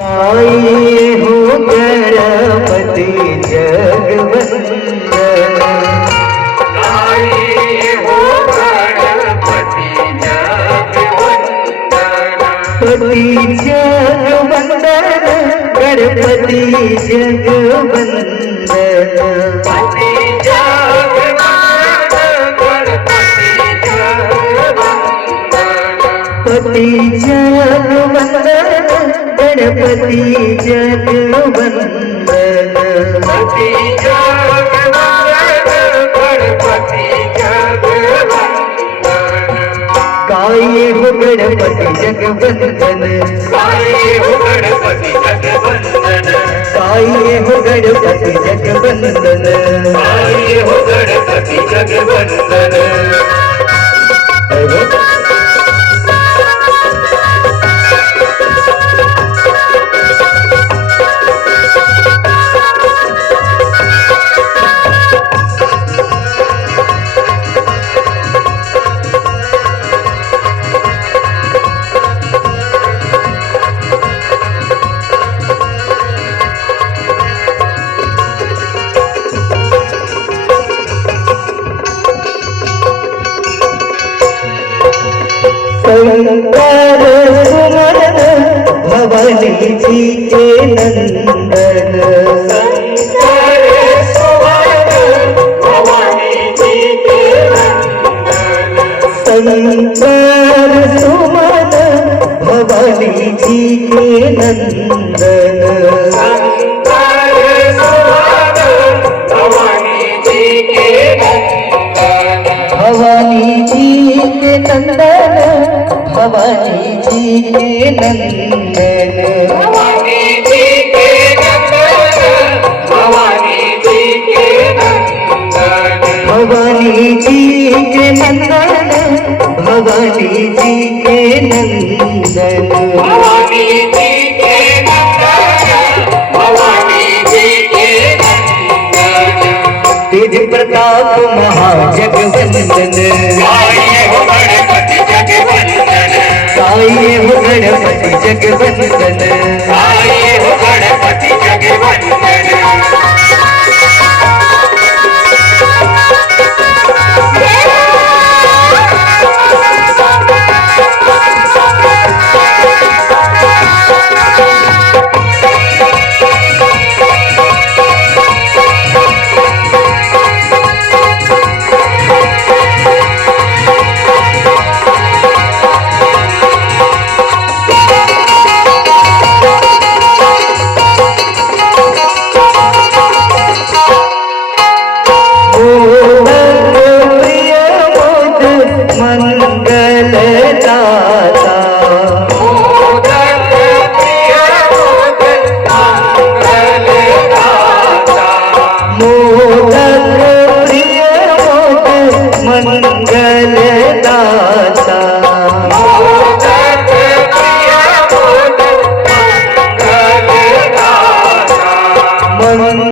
आए हो गणपति जगवंदन, आए हो गणपति जगवंदन, पति जगवंदन, गणपति जगवंदन, पति जगवंदन, गणपति जगवंदन, पति जगवंदन, गणपति जगवंदन, पति जगवंदन, गणपति जगवंदन, गाये हो गणपति जगवंदन, गाये हो गणपति जगवंदन, गाये हो गणपति जगवंदन, गाये हो गणपति जगवंदन। शंकर सुमन भवानी जी के नंदन, शंकर सुमन भवानी जी के नंदन, शंकर सुमन भवानी जी के नंदन, शंकर सुमन भवानी जी के नंदन, भवानी जी के नंदन, भवानी जी के नंदन, भवानी जी के नंदन, भवानी जी के नंदन, भवानी जी के नंदन, भवानी जी के नंदन, भवानी जी के नंदन, भवानी जी के नंदन, तेज प्रताप महाजगवंदन, गाये हो गणपति जगवंदन, गाये हो गणपति जगवंदन,